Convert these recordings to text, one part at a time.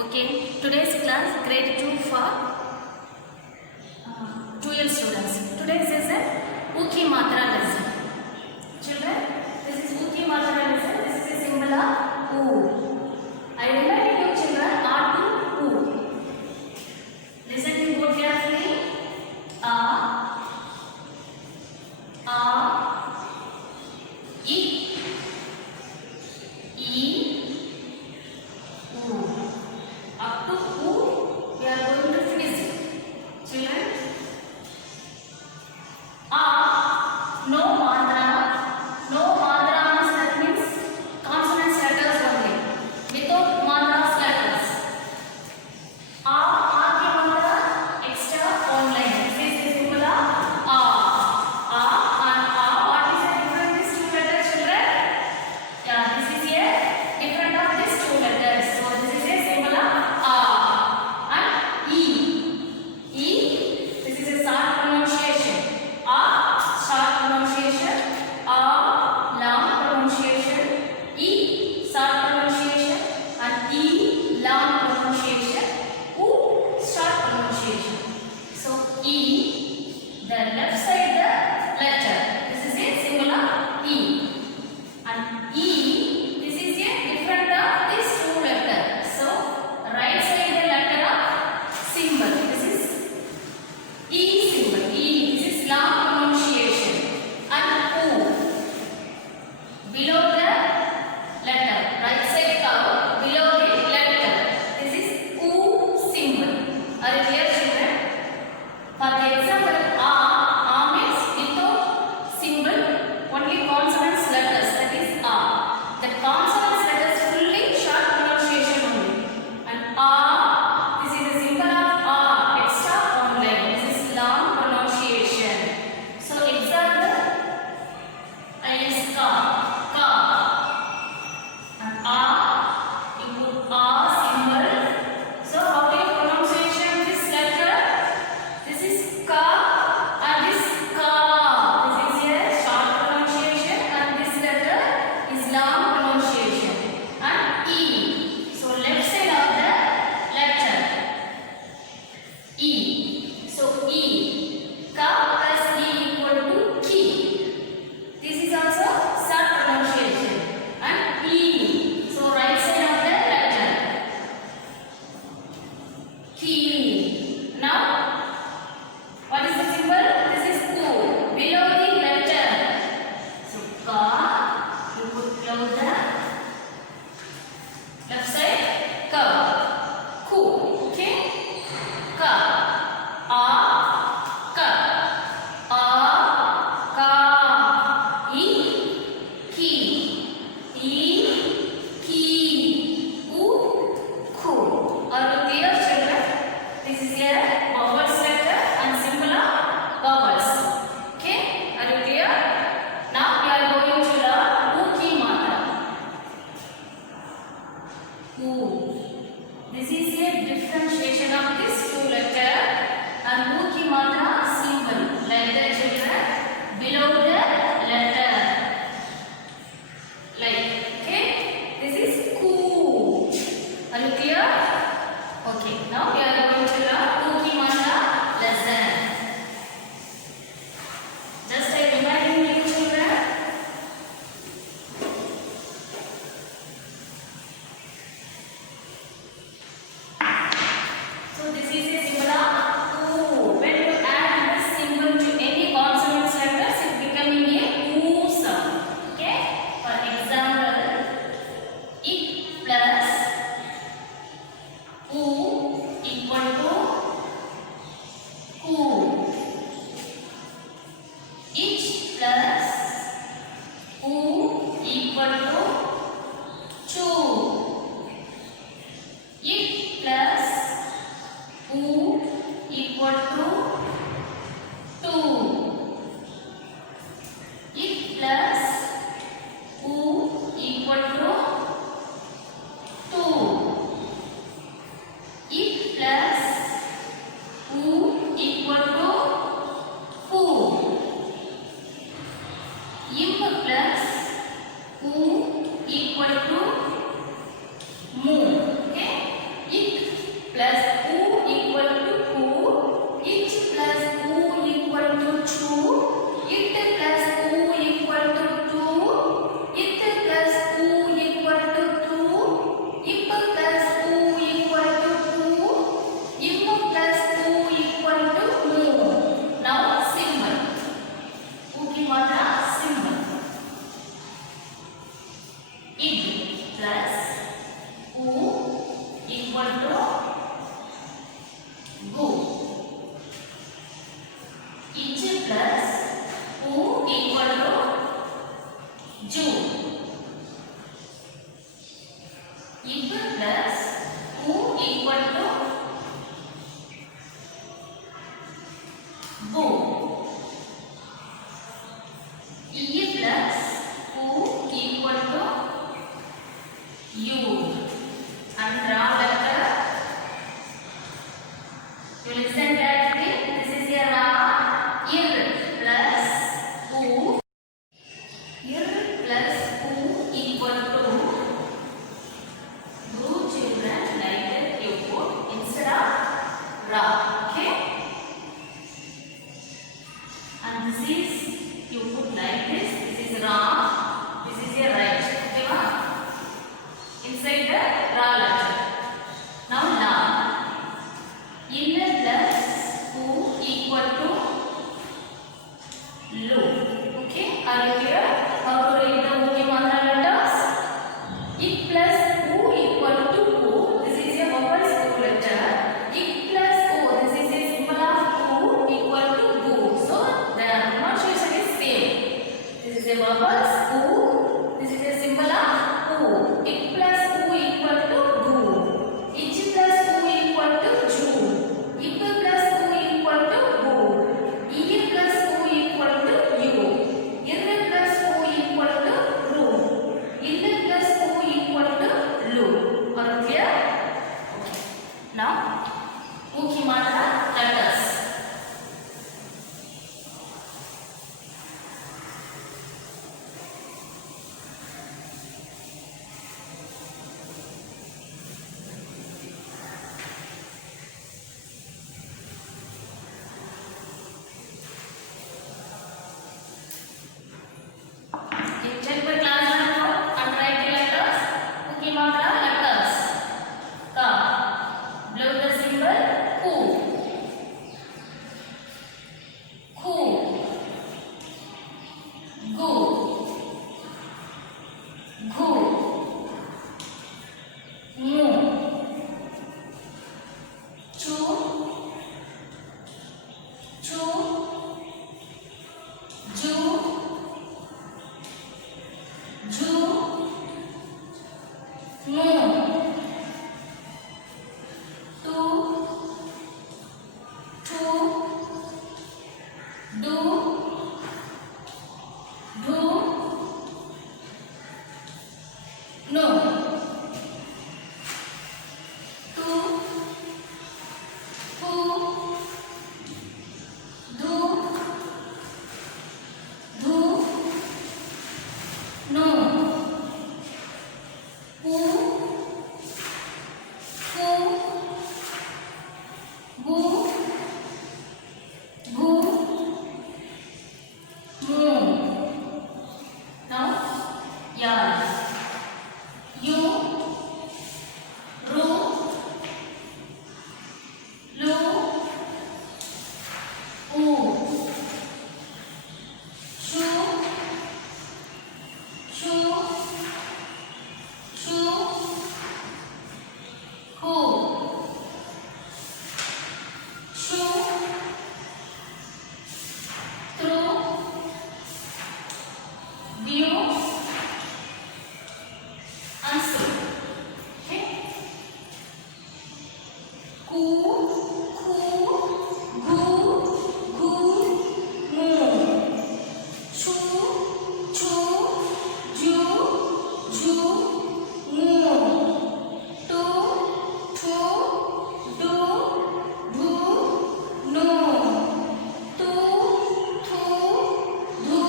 Okay, today's class grade 2 for 2 year students. Today's is a Uki Matra lesson. Children, this is Uki Matra lesson. This is a symbol of U. I remind you children R to U. Listen to both carefully. A, I, U. Up to U, we are going to finish it. Children, no matra. No matra means that means consonants letters only. Without matras letters. के matra extra online. This is the symbol of A. And A. What is the difference these two letters, children? Yeah, this is a different of these two letters. So this is a symbol of A and E. This is a short pronunciation. A short pronunciation. A long pronunciation. E short pronunciation and E long pronunciation. U short pronunciation. So E, the left side the letter. This is a symbol of E. And E, this is a different of these two letters. So right side the letter of symbol. This is E symbol. E, this is long pronunciation. And U, below the letter. Right side cover, below the letter. This is U symbol. Are you clear, children? For the example, A means without symbol, only consonants letters. That is A. The consonants letters fully short pronunciation only. And A, this is a symbol of A, extra online. This is long pronunciation. So example, I use ka. And A, you put A symbol. So how do you pronunciation this letter? This is ka and this ka. This is a short pronunciation and this letter is long pronunciation. And E. So left side of the letter. E. So E. Ka plus E equal to ki. This is also short pronunciation. And E. So right side of the letter. Ki. Now, what is the symbol? This is U. Below the letter. So ka, you put below the left side. Ka. Ku. Okay. Ka. A. Ka. A. Ka. E. Ki. E. Ki. U. Ku. Are you clear, children? This is a vowels letter and symbol of vowels. Okay? Are you clear? Now we are going to learn Uki Matra. U. This is a differentiation of these two letters and Uki Matra symbol. Like that, children. Below the letter. Like, okay? This is Ku. Are you clear? Okay, now we are going to learn Uki Matra lesson. Just I reminding you, children. So this is a symbol of U. When you add this symbol to any consonant letters, it becoming a U sound. Okay? For example, I plus U equal to Ku. Ich plus U equal to Chu. Ich plus U equal to Tu. Ich plus U equal to Tu. Ich plus U equal to Fu. Im plus U equal to Mu. Okay? Ik to bu. E plus u equal to u. And draw letter. You listen carefully. This is your ra. Ir plus u. Ir plus u equal to. Do children like it? You put instead of ra. Okay. And this is you put like this. This is ra. This is your right. Okay, ma? Inside the ra letter. Now la. In plus u equal to lu. Okay, are you clear? How to write the Mukhi Matra letters? Ik plus u equal to u. This is a vowel school letter. Ik plus u. This is a symbol of u equal to bu. So the pronunciation is same. This is a vowel u. This is a symbol of u. Ik plus u equal to bu. Ich plus u equal to ju. Ik plus u equal to bu. E plus u equal to u. Ir plus u equal to ru. Il plus u equal to lu. Are you clear? Okay. Now, Mukhi Matra letters. Check the class note and write the letters. Mukhi Matra letters. Ka. Below the symbol ku. Ku. Gu. Gu. Mu. Chu. Chu. Ju. Ju, mu, tu, tu, du, du, nu, tu, pu, du, du, nu. Pu, fu, bu, gu, mu. Now, yarn. You, ru, lu, u, shu, shu, shu, hu, shu, tru, view, answer. Okay. Ku, ku, gu, gu, mu. Chu, chu, ju, ju, mu. Tu, tu, du, du, nu. Tu, tu, du,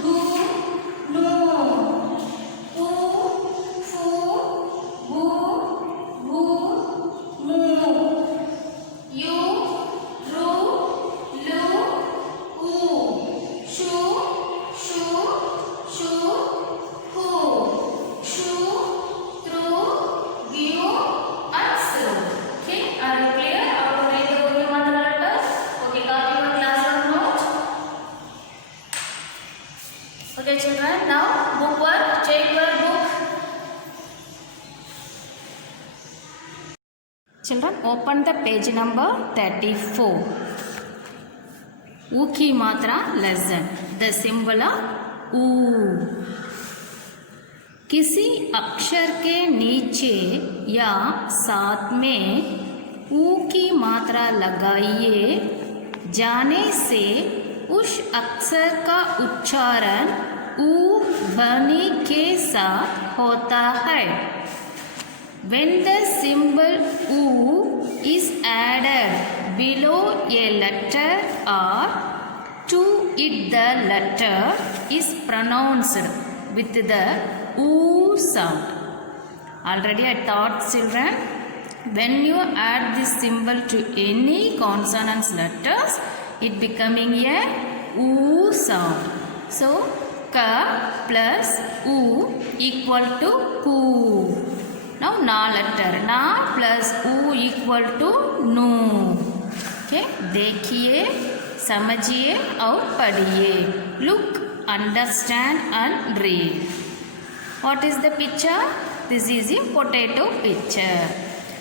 du, nu. Pu, fu, bu, gu, mu. You, ru, lu, u. Shu, shu, shu, hu. Shu, tru, view, answer. Okay, are you clear? How to write the Mukhi Matra letters? Okay, copy your classroom note. Okay, children. Now, book work. Check your book. Children, open the page number 34. Mukhi Matra lesson. The symbol of U. किसी अक्षर के नीचे या साथ में ऊ की मात्रा लगाइए जाने से उस अक्षर का उच्चारण ऊ ध्वनि के साथ होता है। When the symbol U is added below a letter or to it, the letter is pronounced with the U sound. Already I taught children, when you add this symbol to any consonants letters, it becoming a U sound. So, Ka plus U equal to Ku. Now na letter, na plus u equal to nu. Okay, देखिए, समझिए और पढ़िए. Look, understand and read. What is the picture? This is a potato picture.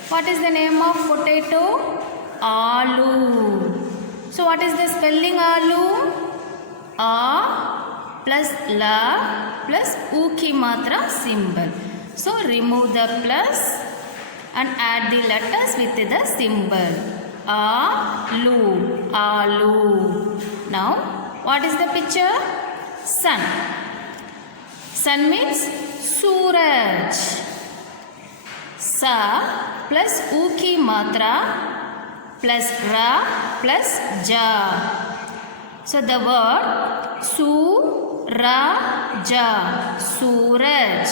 What is the name of potato? Aloo. So what is the spelling aloo? A plus la plus u की मात्रा symbol. So remove the plus and add the letters with the symbol. Aloo, aloo. Now, what is the picture? Sun. Sun means Suraj. Sa plus u की मात्रा plus ra plus ja. So the word Su-ra-ja, Suraj.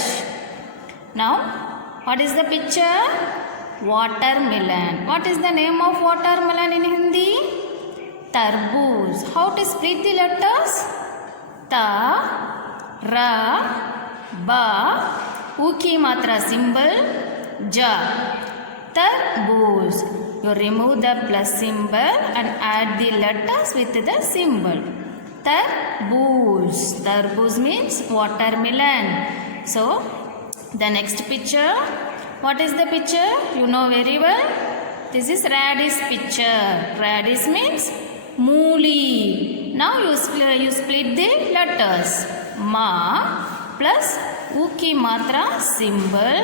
Now, what is the picture? Watermelon. What is the name of watermelon in Hindi? Tarboos. How to split the letters? Ta, ra, ba, u की मात्रा symbol, ja. Tarboos. You remove the plus symbol and add the letters with the symbol. Tarboos. Tarboos means watermelon. So, the next picture, what is the picture? You know very well. This is radish picture. Radish means mooli. Now you split the letters. Ma plus u की मात्रा symbol,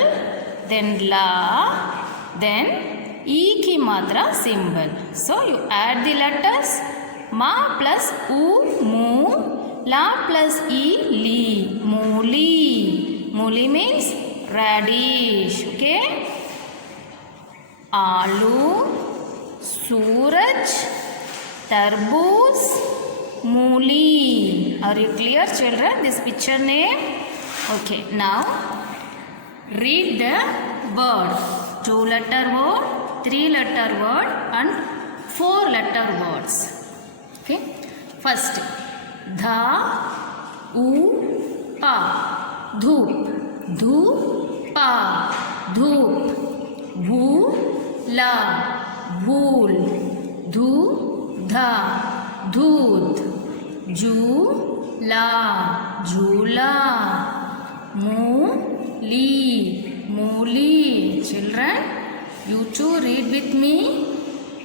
then la, then e की मात्रा symbol. So you add the letters. Ma plus u mu, la plus e li, mooli. Mooli means radish. Okay. Aloo, Suraj, Tarboos, mooli. Are you clear, children? This picture name. Okay. Now read the word. 2-letter word, 3-letter word, and 4-letter words. Okay. First, dha, u, pa. धूप, धूपा, धूप. भूला, भूल. धूधा, दूध. झूला, झूला. मूली, मूली. Children, you too read with me.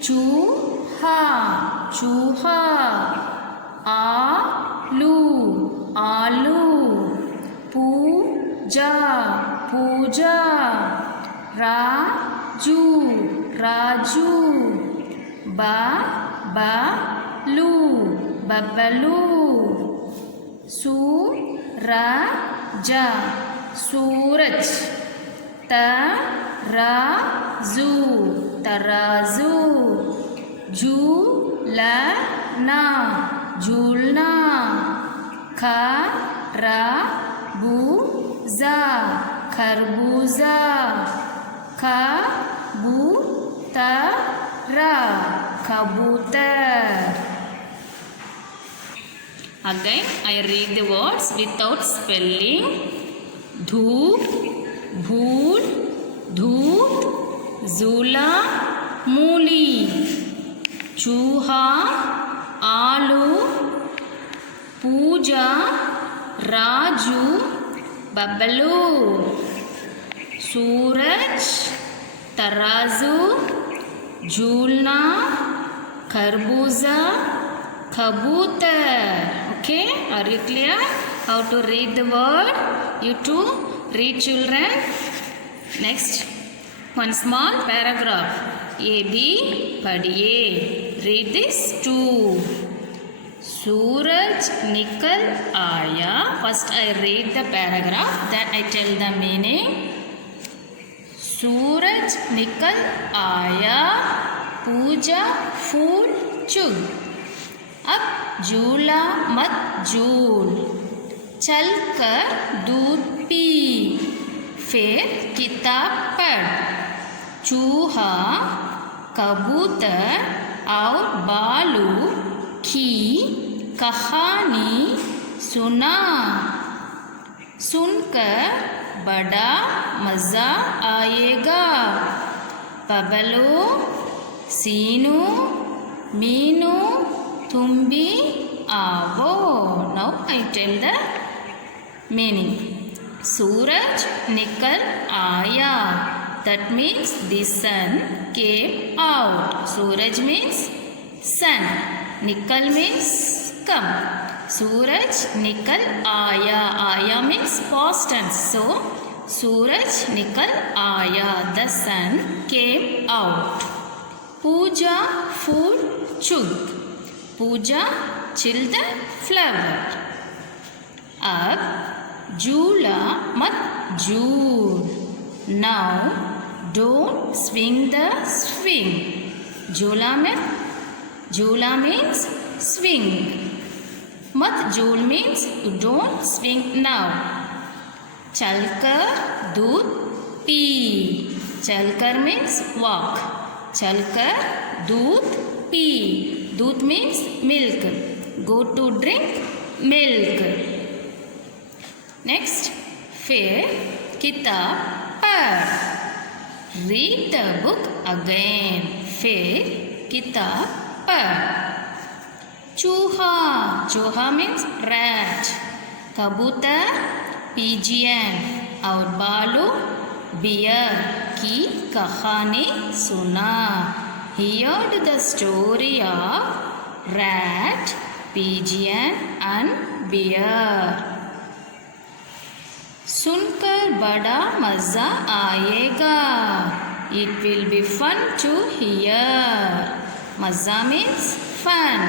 चूहा, चूहा. आलू, आलू. पूजा, पूजा. राजू, राजू. बालू, बबलू. सूरज, सूरज. तराजू, तराजू. झूलना, झूलना. खरबूजा, खरबूजा. कबूतर, कबूतर. Again, I read the words without spelling. धूप, भूल, धूप. झूला, मूली. चूहा, आलू. पूजा, राजू, बबलू. सूरज, तराजू. झूलना, खरबूजा, कबूतर. Okay, are you clear how to read the word? You too read children. Next, one small paragraph. A B पढ़िए. Read this too. सूरज निकल आया. First I read the paragraph, then I tell the meaning. सूरज निकल आया, पूजा फूल चुग. अब झूला मत झूल, चल कर दूध पी, फिर किताब पढ़. चूहा कबूतर और बालू की कहानी सुना. सुनकर बड़ा मज़ा आएगा. बबलू, सीनू, मीनू, तुम भी आओ. Now I tell the meaning. सूरज निकल आया. That means the sun came out. Suraj means sun. निकल means come. सूरज निकल आया. आया means past tense. So सूरज निकल आया. The sun came out. Puja fool Chugh. Puja chill the flower. अब झूला मत झूल. Now don't swing the swing. झूला means swing. मत झूल means you don't swing now. चलकर दूध पी. चलकर means walk. चलकर दूध पी. दूध means milk. Go to drink milk. Next, फिर किताब पढ़. Read the book again. फिर किताब पढ़. चूहा means rat. कबूतर pigeon और बालू bear की कहानी सुना. He heard the story of rat, pigeon and bear. सुनकर बड़ा मज़ा आएगा. It will be fun to hear. मज़ा means fun.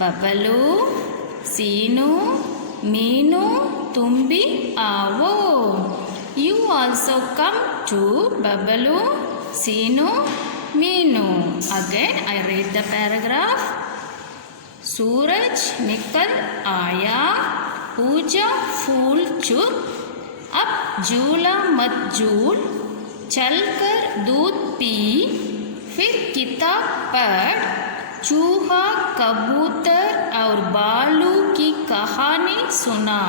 बबलू, सीनू, मीनू, तुम भी आओ. You also come to Bablu, Seenu, Meenu. Again I read the paragraph. सूरज निकल आया, पूजा फूल चुग. अब झूला मत झूल, चलकर दूध पी, फिर किताब पढ़. चूहा कबूतर और बालू की कहानी सुना.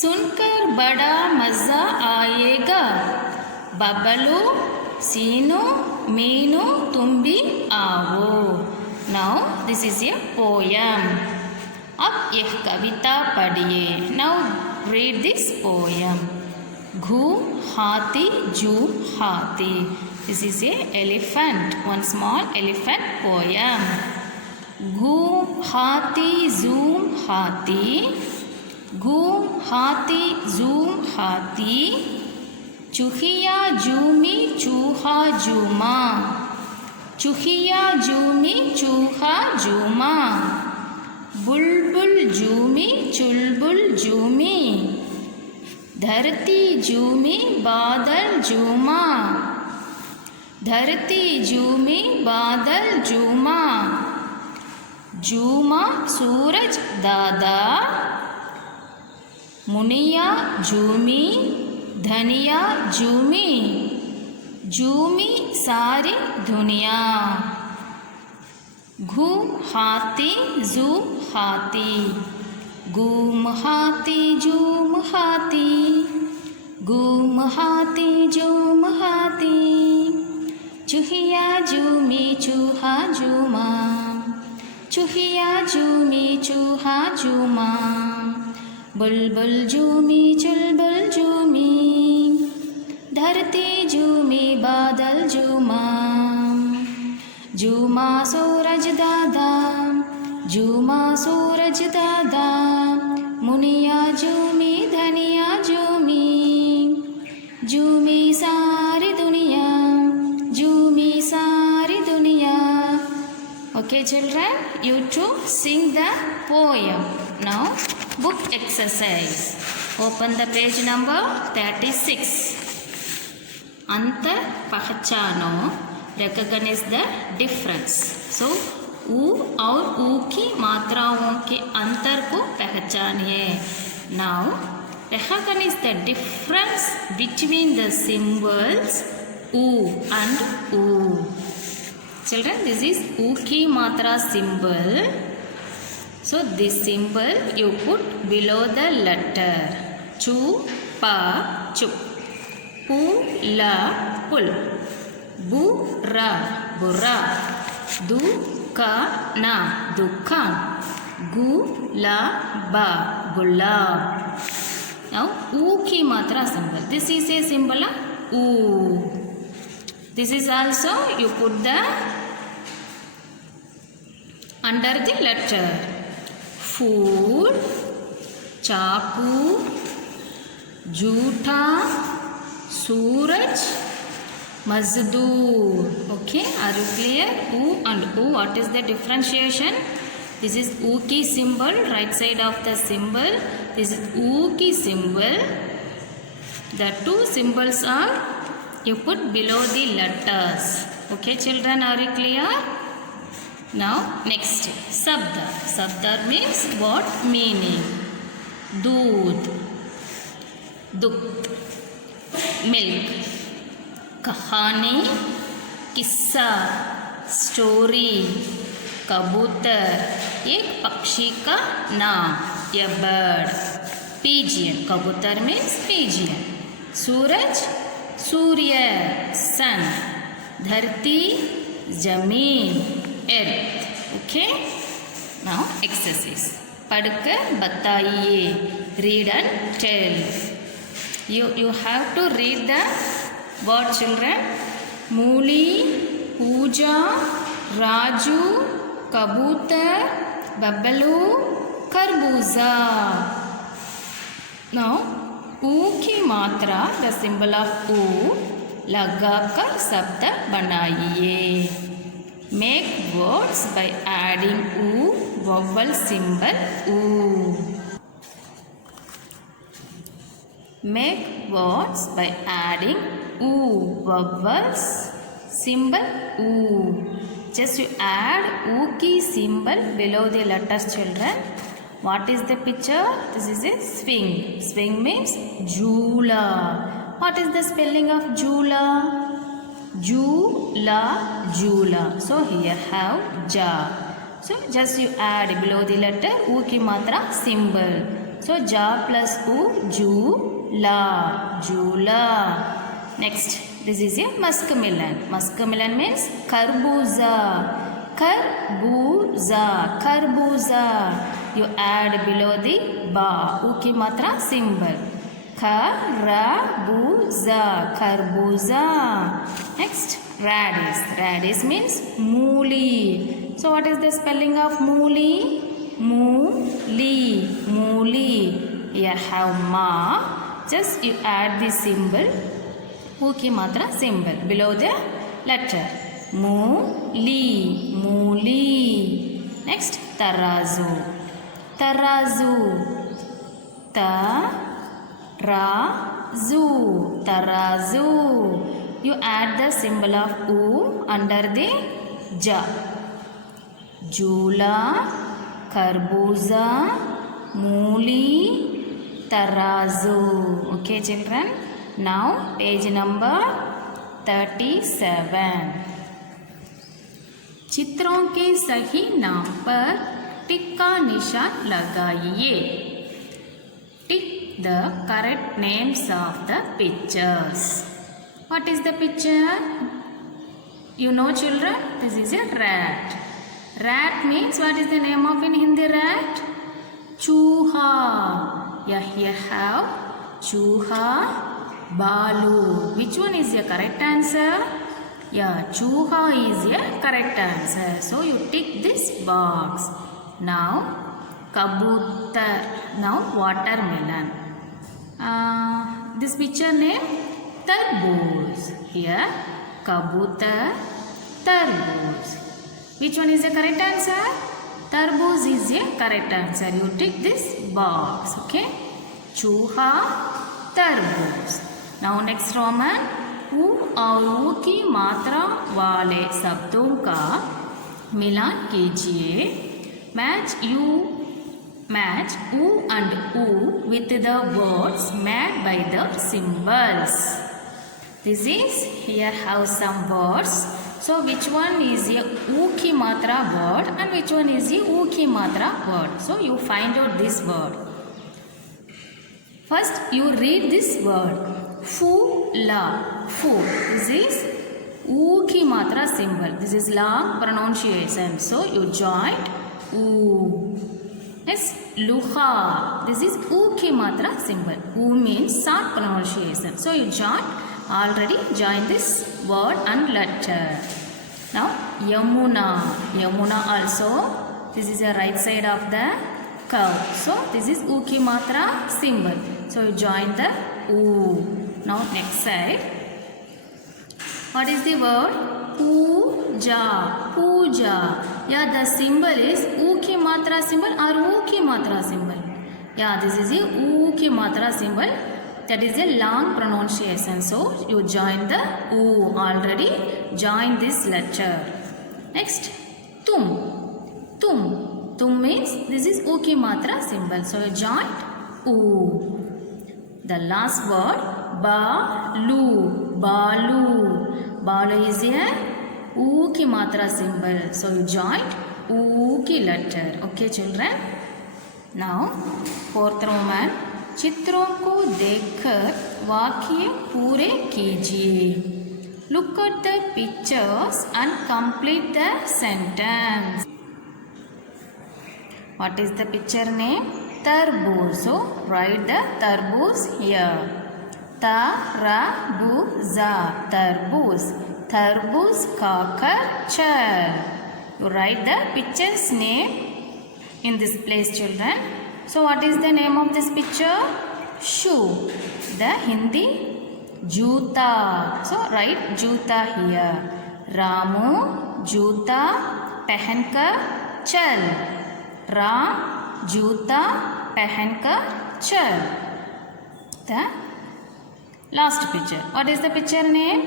सुनकर बड़ा मज़ा आएगा. बबलू, सीनू, मीनू, तुम भी आओ. Now this is a poem. अब एक कविता पढ़िए. Now read this poem. घूम हाथी झूम हाथी. This is a elephant. One small elephant poem. घूम हाथी झूम हाथी. घूम हाथी झूम हाथी. चूहिया झूमी चूहा झूमा. चूहिया झूमी चूहा झूमा. बुलबुल झूमी चुलबुल झूमी. धरती झूमी बादल झूमा. धरती झूमी बादल झूमा. झूमा सूरज दादा. मुनिया झूमी धनिया झूमी. झूमी सारी दुनिया. घूम हाथी झूम हाथी. घूम हाथी झूम हाथी. घूम हाथी झूम हाथी. चूहिया झूमी चूहा झूमा. चूहिया झूमी चूहा झूमा. बुलबुल झूमी चुलबुल झूमी. धरती झूमी बादल झूमा. झूमा सूरज दादा. झूमा सूरज दादा. मुनिया झूमी धनिया झूमी. सारी दुनिया, झूमी सारी दुनिया. Okay children, you too sing the poem. Now book exercise. Open the page number 36. अंतर पहचानो, recognize the difference. So ऊ और ऊ की मात्राओं के अंतर को पहचानिए. Now recognize the difference between the symbols ऊ and ऊ. Children, this is ऊ की मात्रा symbol. So this symbol you put below the letter. Chu, pa, chup. Pu, la, pul. Bu, ra, burra. Du, ka, na, dukan. Gu, la, ba, gulab. Now, oo ki matra symbol. This is a symbol of oo. This is also you put the under the letter. Fool, chaku, jhootha, Suraj, Mazdoor. Okay, are you clear? Oo and oo, what is the differentiation? This is oo ki symbol, right side of the symbol. This is oo ki symbol. The two symbols are you put below the letters. Okay, children, are you clear? Now, next, sabda. Sabda means what meaning? Doodh, dukh, milk. कहानी, किस्सा, story. कबूतर, एक पक्षी का नाम, a bird. pigeon, कबूतर means pigeon. सूरज, सूर्य, sun. धरती, जमीन, earth. Okay, now exercise. पढ़कर बताइए, read and tell. You have to read the word, children. मूली, पूजा, राजू, कबूतर, बबलू, खरबूजा. Now ऊ की मात्रा, the symbol of ऊ, लगाकर शब्द बनाइए. Make words by adding ऊ, vowel symbol ऊ. Make words by adding oo, vowels, symbol oo. Just you add oo ki symbol below the letters, children. What is the picture? This is a swing. Swing means jhoola. What is the spelling of jhoola? Jhoola, jhoola. So here have ja. So just you add below the letter oo ki matra symbol. So ja plus oo, jhoola, jhoola. Next, this is a muskmelon. Muskmelon means kharbuza. Kharbuza, kharbuza. You add below the ba, u ki matra symbol. Kharabuza, kharbuza. Next, radish. Radish means mooli. So what is the spelling of mooli? Mooli, mooli. Here have ma. Just you add the symbol. ऊ की मात्रा symbol below the letter. मूली, मूली. Next, तराजू. तराजू, तराजू, तराजू. You add the symbol of ऊ under the ja. झूला, खरबूजा, मूली, तराजू. Okay, children. Now page number 37. चित्रों के सही नाम पर टिक का निशान लगाइए. Tick the correct names of the pictures. What is the picture? You know, children, this is a rat. Rat means what is the name of in Hindi rat? Chooha. Yeah, here have Chooha, Balu. Which one is the correct answer? Yeah, Chooha is a correct answer. So you tick this box. Now Kabutar. Now watermelon. This picture name Tarboos. Here kabutar, tarboos. Which one is the correct answer? Tarboos is a correct answer. You tick this box. Okay. Chooha, tarboos. Now next Roman. ऊ और ऊ की मात्रा वाले शब्दों का मिलान कीजिए. Match U and U with the words made by the symbols. This is here have some words. So which one is a U ki matra word and which one is a U ki matra word? So you find out this word. First you read this word. Fula. Fu. This is U ki matra symbol. This is long pronunciation. So you join U. Next, luha. This is U ki matra symbol. U means short pronunciation. So you already join this word and letter. Now Yamuna. Yamuna also. This is the right side of the curve. So this is U ki matra symbol. So you join the U. Now next side. What is the word? Puja. Puja. Yeah, the symbol is U ki matra symbol or U ki matra symbol. Yeah, this is a U ki matra symbol. That is a long pronunciation. So you join the U. Already join this letter. Next, tum. Tum. Tum means this is U ki matra symbol. So you join U. The last word, balu. Balu. Balu is a U ki matra symbol. So you join U ki letter. Okay children. Now fourth Roman. चित्रों को देखकर वाक्य पूरे कीजिए. Look at the pictures and complete the sentence. What is the picture name? Tarboos. So write the tarboos here. Tarabuza. Tarboos. Tarboos खाकर चल. You write the picture's name in this place children. So what is the name of this picture? Shoe. The Hindi juta. So write juta here. Ramu juta पहनकर चल. Ram juta पहनकर चल. The last picture. What is the picture name?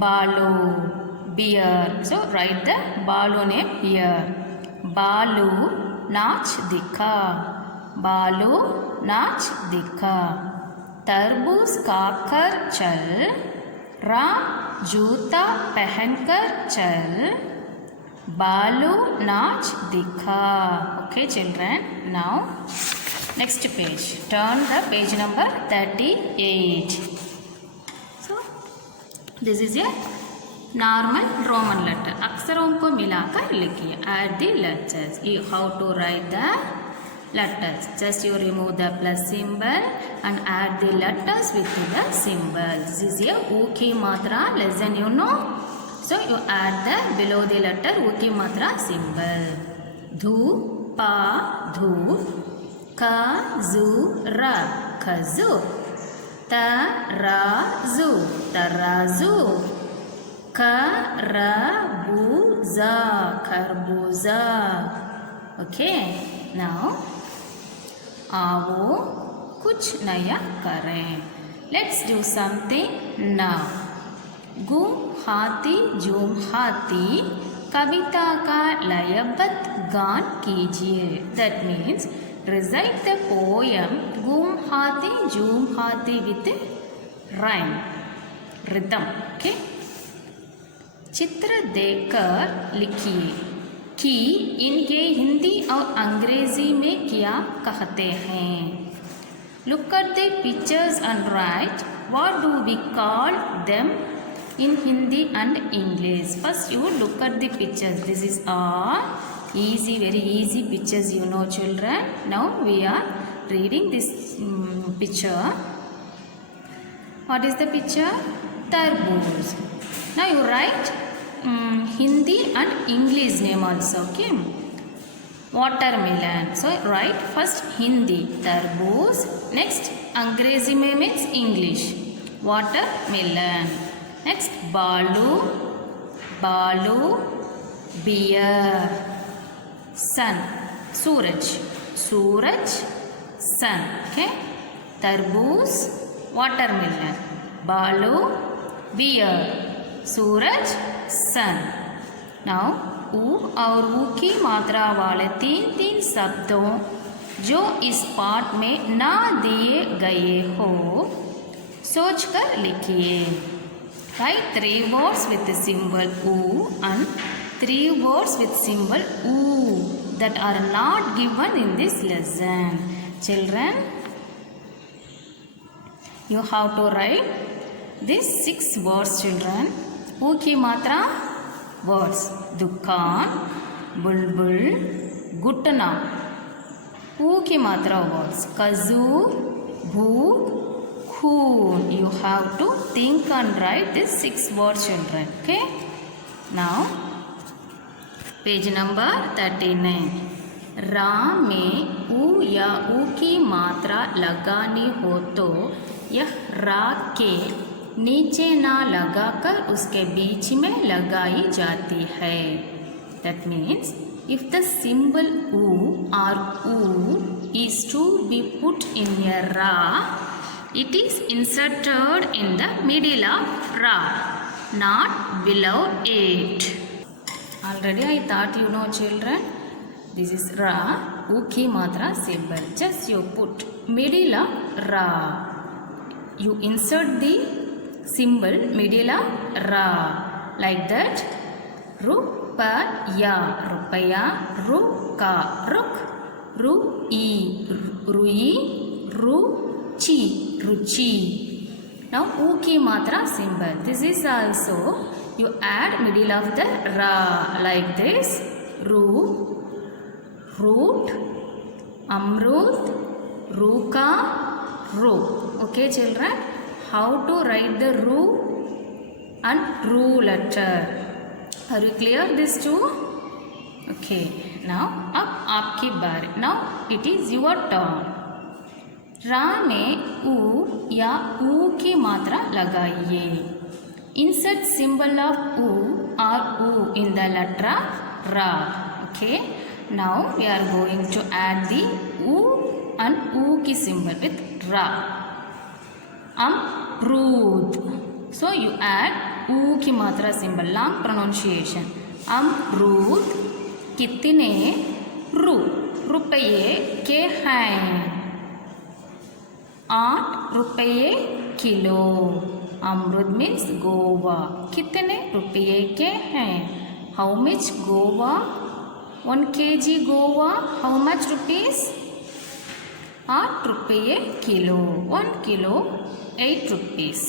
Balu. Bear. So write the Balu name here. Balu नाच दिखा. बालू नाच दिखा. तरबूज खाकर चल. राम जूता पहनकर चल. बालू नाच दिखा. Okay children. Now next page. Turn the page number 38. So this is a normal Roman letter. अक्षरों को मिलाकर लिखिए. Add the letters. You have to write the letters. Just you remove the plus symbol and add the letters with the symbol. This is a U ki matra lesson, you know. So you add the below the letter U ki matra symbol. Dhu, pa, dhu. Ka, zu, ra, khazur. Tarazu, tarazu. Karabuza, karbuza. Okay, now आओ कुछ नया करें. Let's do something now. गुम हाथी झूम हाथी कविता का लयबद्ध गान कीजिए. That means recite the poem गुम हाथी झूम हाथी with rhyme, rhythm. Okay. चित्र देखकर लिखिए कि इनके हिंदी और अंग्रेजी में क्या कहते हैं. Look at the pictures and write what do we call them in Hindi and English. First you look at the pictures. This is all easy, very easy pictures, you know children. Now we are reading this picture. What is the picture? Tarboos. Now you write Hindi and English name also. Okay. Watermelon. So write first Hindi tarboos. Next Angrezi means English. watermelon. Next, balu, beer. Sun, suraj, sun. Okay. Tarboos, watermelon. Balu, beer. Suraj, sun. Now ऊ और ऊ की मात्रा वाले 3 शब्दों जो इस पाठ में ना दिए गए हो सोचकर लिखिए. Write 3 words with the symbol U and 3 words with symbol U that are not given in this lesson. Children, you have to write these 6 words. Children, U की मात्रा words दुकान, बुलबुल, घुटना. ऊ की मात्रा words खजूर, भूख, खून. You have to think and write these 6 words, children. Okay. Now page number 39. रा में ऊ या ऊ की मात्रा लगानी हो तो यह रा के नीचे ना लगाकर उसके बीच में लगाई जाती है. That means if the symbol U or U is to be put in a ra, it is inserted in the middle of ra, not below it. Already I thought you know, children. This is ra, U ki matra symbol. Just you put middle of ra. You insert the symbol middle of ra like that. Rupaya, rupaya, ruka, ruk, rui, rui, ruchi, ruchi. Now U ki matra symbol. This is also you add middle of the ra like this. Ru, root, amrut, ruka, ru. Okay, children. How to write the ru and ru letter? Are you clear this too? Okay. Now अब आपकी बारी. Now it is your turn. रा में ऊ या ऊ की मात्रा लगाइए. Insert symbol of U or U in the letter ra. Okay. Now we are going to add the U and U की symbol with ra. Amrud. So you add U की मात्रा symbol. Long pronunciation. Amrud कितने रुपये के हैं? 8 रुपये kilo. अमरूद means Goa. कितने रुपये के हैं? How much Goa? 1 kg Goa. How much rupees? 8 रुपये किलो. 1 kilo 8 rupees.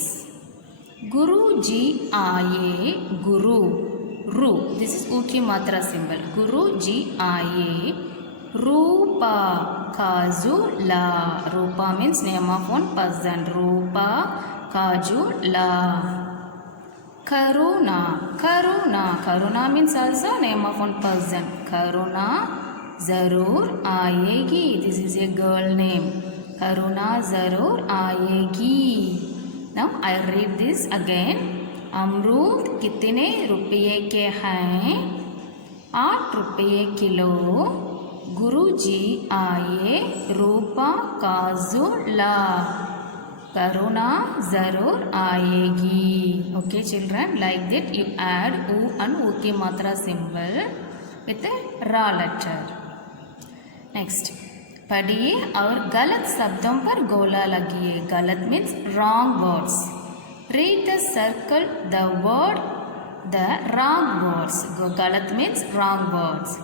गुरु जी आए. गुरु, रू. दिस इज ऊ की मात्रा सिंबल. गुरु जी आए. रूपा, काजू ला. Rupa means name of 1 person. Rupa, काजू ला. Karuna, Karuna. Karuna means also name of 1 person. Karuna जरूर आएगी. This is a girl name. Karuna जरूर आएगी. Now I read this again. अमरूद कितने रुपये के हैं? 8 रुपये किलो. गुरुजी आए. रूपा काजू ला. करुणा जरूर आएगी. Okay, children, like that you add U and U की मात्रा symbol with a ra letter. Next, पढ़िए और गलत शब्दों पर गोला लगिए. गलत means wrong words. Read the circle the word the wrong words. गलत means wrong words.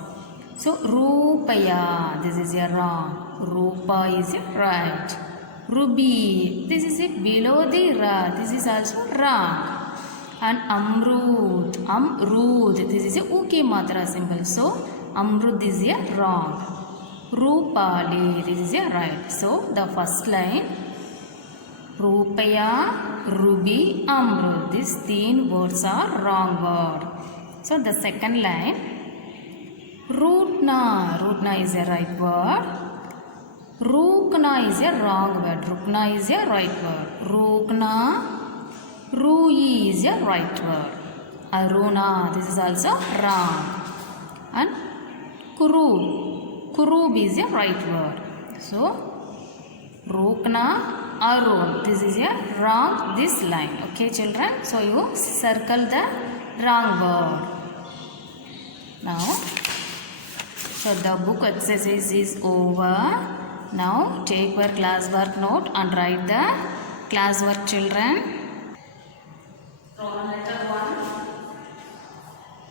So rupaya, this is a wrong. Rupa is a right. Ruby, this is a below the ra. This is also wrong. And amrud, amrud, this is a u ki matra symbol. So amrud is a wrong. Rupali, this is a right. So the first line, rupaya, ruby, amrud. These 3 words are wrong word. So the second line, rutna, rutna is a right word. Rukna is a wrong word. Rukna is a right word. Rukna Rui is a right word. Aruna, this is also wrong. And Kurub is a right word. So Rukna, Arun, this is a wrong, this line. Okay children, so you circle the wrong word. Now, so the book exercise is over. Now take your classwork note and write the classwork children. Roman letter 1.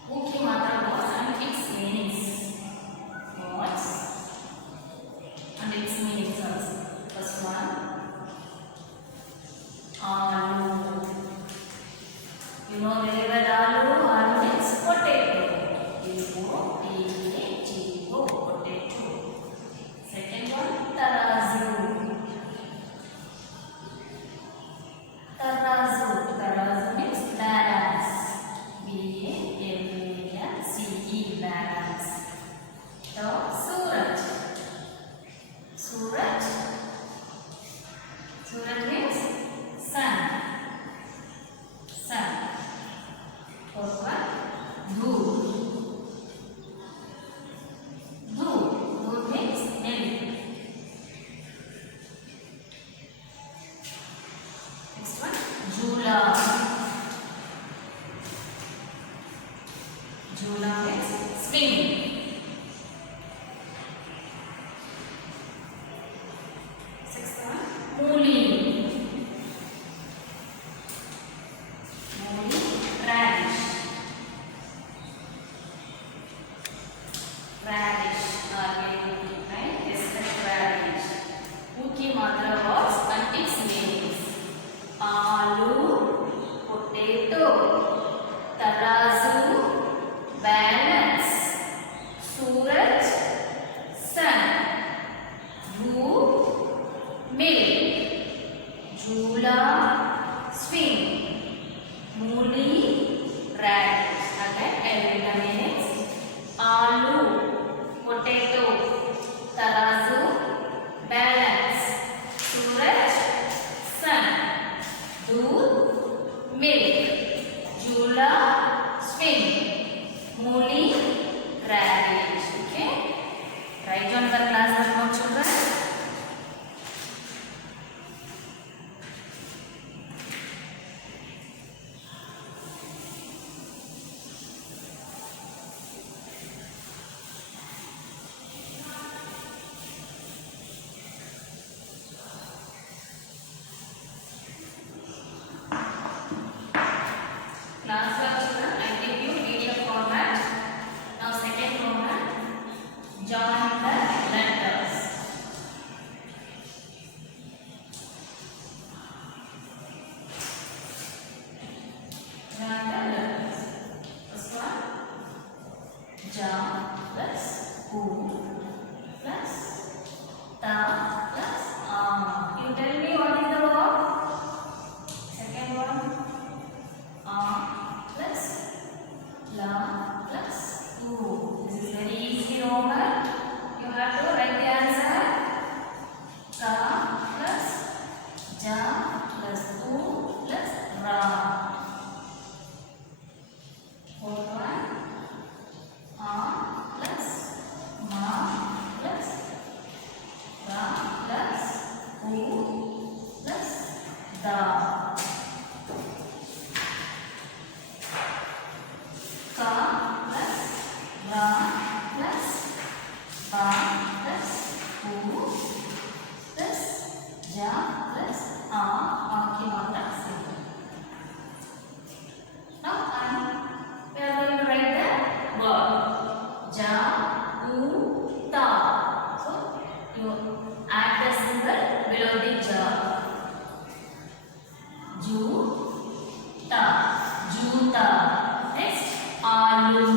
Muki matra words and its meanings. Words and its meanings also. First one. Aloo. You know very well aloo. Aloo means potato. P-O-T-A-T-O. Potato. Second one. Tarazu. Tarazu means balance. B-A-L-A-N-C-E, balance. Now, Suraj. Suraj means sun. Sun. Fourth one, Doodh. Doodh means milk. Next one, Jula. Jula means swing. Sixth one, Mooli. Mooli, radish. Radish, R-A-D-I-S-H, radish. Muki matra words and its meanings. Aloo, potato. Tarazu, balance. Suraj, sun. Doodh, milk. Jula, swing. Mooli, radish. Again, every the meanings. Aloo, potato. Tarazu, balance. Suraj, sun. Doodh, milk. Jula, swing. Mooli, radish. Okay. Write on the class note children. Classwork children, I give you PDF format. Now second format, join the letters. Join the letters. First one, Ja plus U plus Ta plus You tell me what is the word? Second one, plus La plus U. This is very easy, Roman. You have to write the answer. Ka plus Ja plus U plus Ra. Fourth one, plus Ma plus Ra plus U plus Da. Ka plus Ra plus Ba plus U plus Ja plus Ki matra symbol. Now we are going to write the word Ja, U, Ta. So you add the symbol below the Ja. Ju, Ta, Juta. Next, Aloo.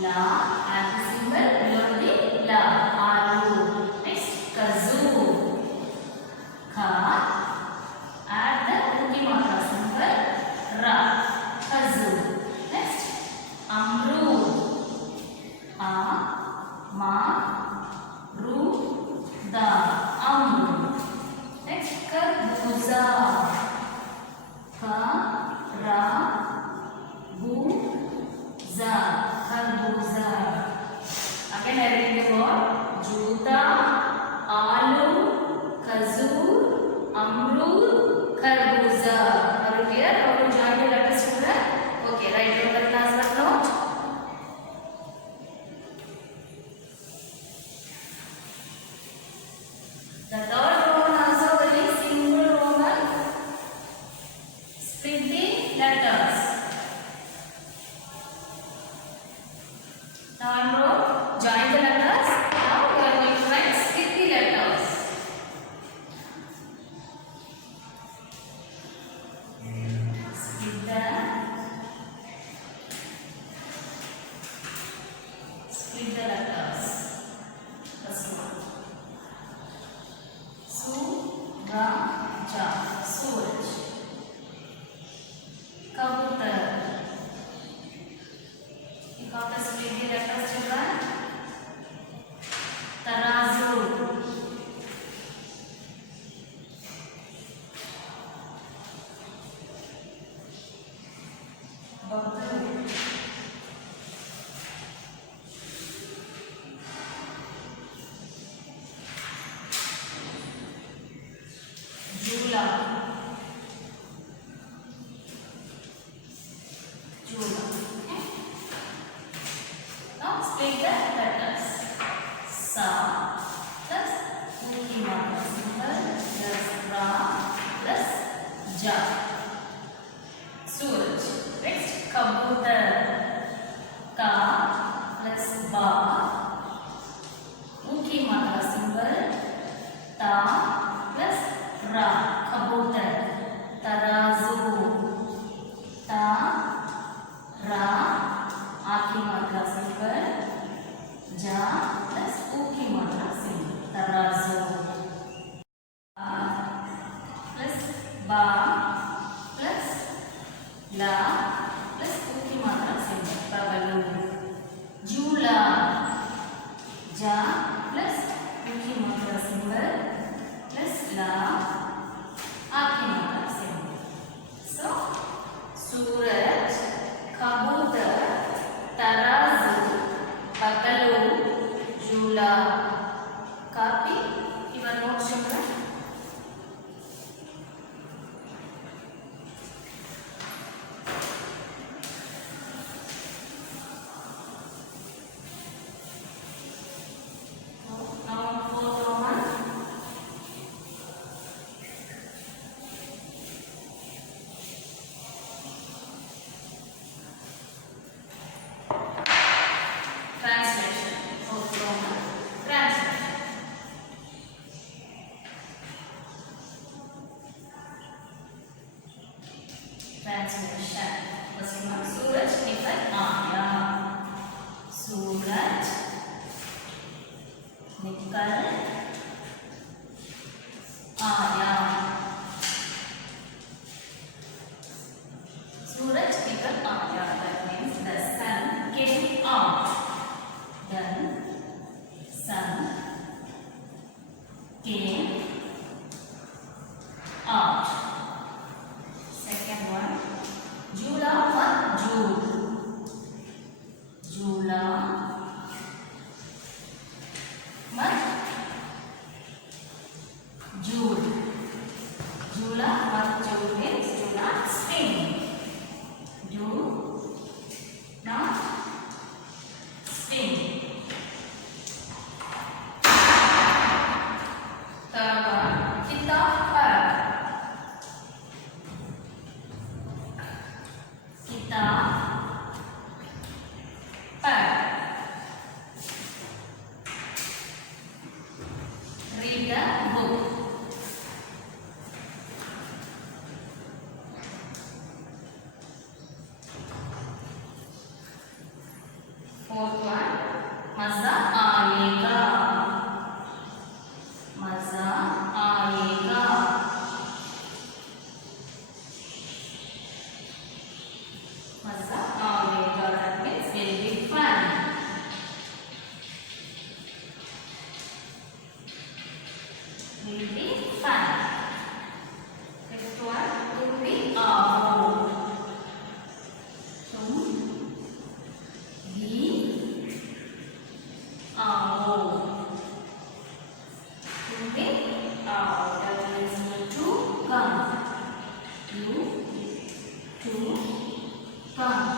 La, add the symbol below the La. Aloo. Next, Kazoo. Ka, add the Muki matra symbol Ra. Kazoo. Next, Amrood. Ma, Ru, Da. Amrood. Next, Karbuza. Split the letters. Now I wrote join the letters. Now we are going to write split the letters. Split the letters. First one. Su-ra-ja. Suraj. Kabutar. You got to split the letters, children. Tarazu. Babdu. Jula. Jula. Okay. Now split the letters. Sa plus Mukhi symbol plus Ra plus Ja. Suraj. Next Kabutar. Ka plus Ba. Mukhi symbol Ta plus Ra. Kabutar. Tarazu. Ta Ra. Aki matra symbol Ja plus Uki matra symbol. Tarazu. Plus Ba plus La plus Uki matra symbol. Babalu. Jula. Ja plus Uki matra symbol plus La. Aki matra symbol. So Suraj, Kabutar, Tarazu, Bakalu, Jula. Copy your notes, children. Now fourth Roman. Translation. Fourth Roman. Translation. Translation. First one. Suraj nikal aaya. Suraj nikal aaya. Suraj nikal aaya. That means the sun came out. Then sun came out. Second one. Jula mat Jul. Jula mat Jul. Jula mat Jul means do not spin. Do not spin. Third one. Kitab par. Kitab par. Read the book. Fourth one. Maza aayega. Maza aayega. Maza aayega. That means will be fun. Will be fun. Fifth one. Will be aao. Tum भी आओ. तुम भी आओ. That means you to come. You to come.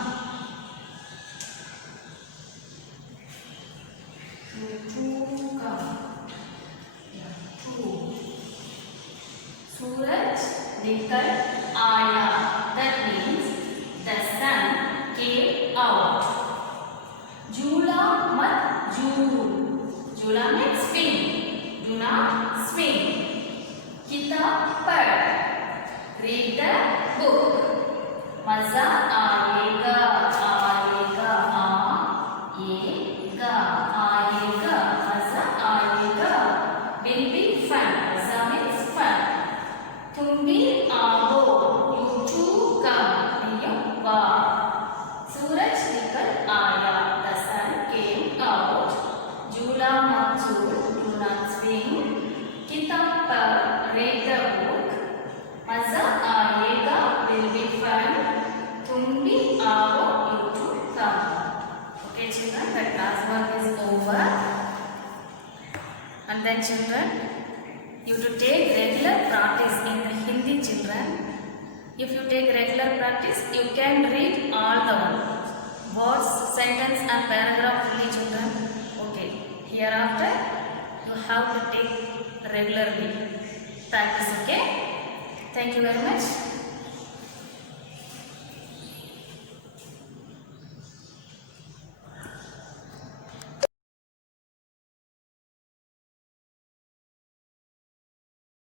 You to come. Yeah, to. Suraj nikal aaya. The then children, you to take regular practice in the Hindi children. If you take regular practice, you can read all the words, sentence and paragraph fully children. Okay, hereafter you have to take regularly practice. Okay, thank you very much.